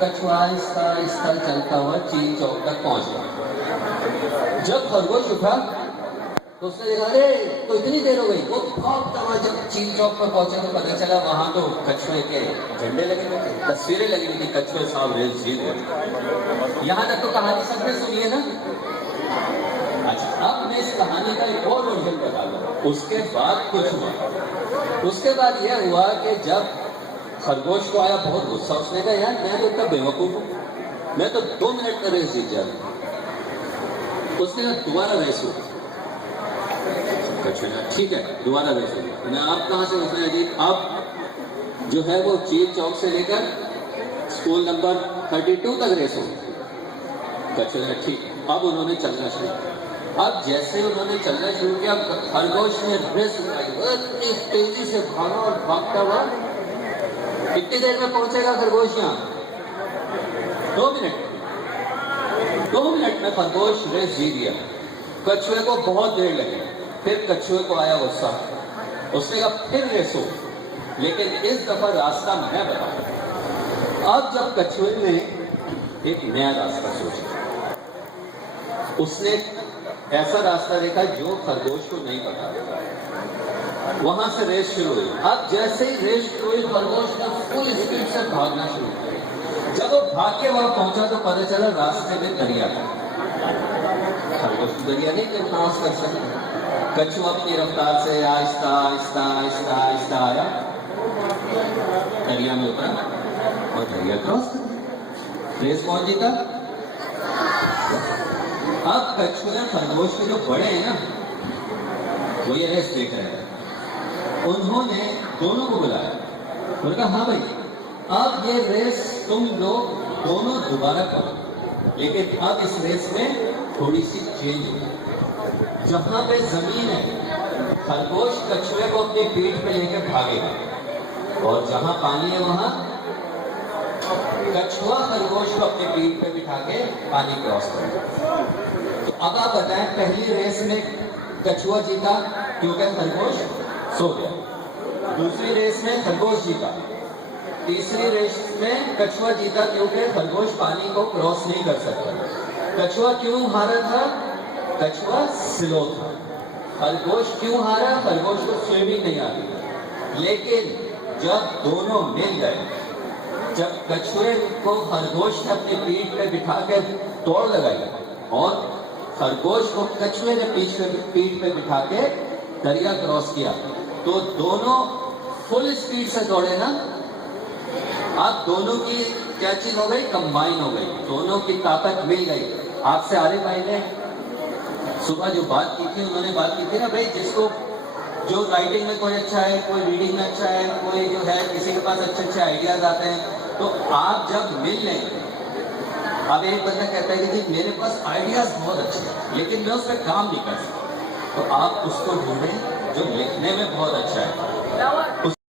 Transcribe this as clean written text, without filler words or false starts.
कछुआ आहिस्ता आहिस्ता चलता हुआ चीन चौक तक पहुंच गया। जब खरगोश उठा तो उसने देखा, अरे तो इतनी देर हो गई। वो भागता हुआ जब चीन चौक पर पहुंचे तो पता चला वहां तो कछुए के झंडे लगे हुए थे, तस्वीरें लगी हुई थी, कछुए साहब रेस जीत गए। यहाँ तक तो कहानी सबने सुनी है ना। अच्छा, अब मैं इस कहानी का एक और वर्जन बता दूं। उसके बाद कुछ हुआ। उसके बाद यह हुआ कि जब खरगोश को आया बहुत गुस्सा, उसने कहा यार मैं तो इतना बेवकूफ हूँ, मैं तो 2 मिनट का रेस जीत जाता। उसने कहा दोबारा रेस हो। ठीक है, दोबारा रेस हो। मैं आप कहाँ से? उसने जी अब जो है वो चीन चौक से लेकर स्कूल नंबर 32 तक रेस हो। ठीक। अब उन्होंने चलना शुरू किया। अब जैसे उन्होंने चलना शुरू किया, खरगोश ने रेस इतनी तेजी से भागा और भागता हुआ कितनी देर में पहुंचेगा खरगोश यहाँ? 2 मिनट। 2 मिनट में खरगोश रेस जीत गया। कछुए को बहुत देर लगी। फिर कछुए को आया गुस्सा, उसने कहा फिर रेस हो, लेकिन इस दफा रास्ता मैं बताऊं। अब जब कछुए ने एक नया रास्ता सोचा, उसने ऐसा रास्ता देखा जो खरगोश को नहीं पता था। वहां से रेस शुरू हुई। अब जैसे ही रेस शुरू हुई, खरगोश ने फुल स्पीड से भागना शुरू किया। जब वो भाग के वहां पहुंचा तो पता चला रास्ते में दरिया था। खरगोश दरिया नहीं क्रॉस कर सकते। कछुआ अपनी रफ्तार से आहिस्ता आहिस्ता आहिस्ता आहिस्ता आया, दरिया में उतरा और दरिया क्रॉस कर दिया। रेस कौन जीता? अब कछुए खरगोश के जो बड़े हैं ना, वो ये रेस देख रहे हैं। उन्होंने दोनों को बुलाया। उन्होंने कहा हाँ भाई, अब ये रेस तुम लोग दोनों दोबारा करो, लेकिन अब इस रेस में थोड़ी सी चेंज होगी। जहां पे जमीन है, खरगोश कछुए को अपनी पीठ पे लेकर भागेगा, और जहां पानी है वहां कछुआ खरगोश को अपनी पीठ पे बिठा के पानी क्रॉस करेगा। तो अब आप बताएं, पहली रेस में कछुआ जीता क्योंकि खरगोश सो गया। दूसरी रेस में खरगोश जीता। तीसरी रेस में कछुआ जीता क्योंकि खरगोश पानी को क्रॉस नहीं कर सकता। कछुआ क्यों हारा था? कछुआ स्लो था। खरगोश क्यों हारा? खरगोश को स्विमिंग नहीं आती। लेकिन जब दोनों मिल गए, जब कछुए को खरगोश ने अपनी पीठ पे बिठा के दौड़ लगाई और खरगोश को कछुए ने पीठ पे बिठा के दरिया क्रॉस किया, तो दोनों फुल स्पीड से दौड़े ना। अब दोनों की क्या चीज हो गई? कंबाइन हो गई, दोनों की ताकत मिल गई। आपसे आरिफ भाई ने सुबह जो बात की थी, उन्होंने बात की थी ना भाई, जिसको जो राइटिंग में कोई अच्छा है, कोई रीडिंग में अच्छा है, कोई जो है किसी के पास अच्छे अच्छे आइडियाज आते हैं, तो आप जब मिल लेंगे। अब एक बंदा कहता है कि मेरे पास आइडियाज बहुत अच्छे हैं लेकिन मैं उस पर काम नहीं कर सकता, तो आप उसको ढूंढें जो लिखने में बहुत अच्छा है।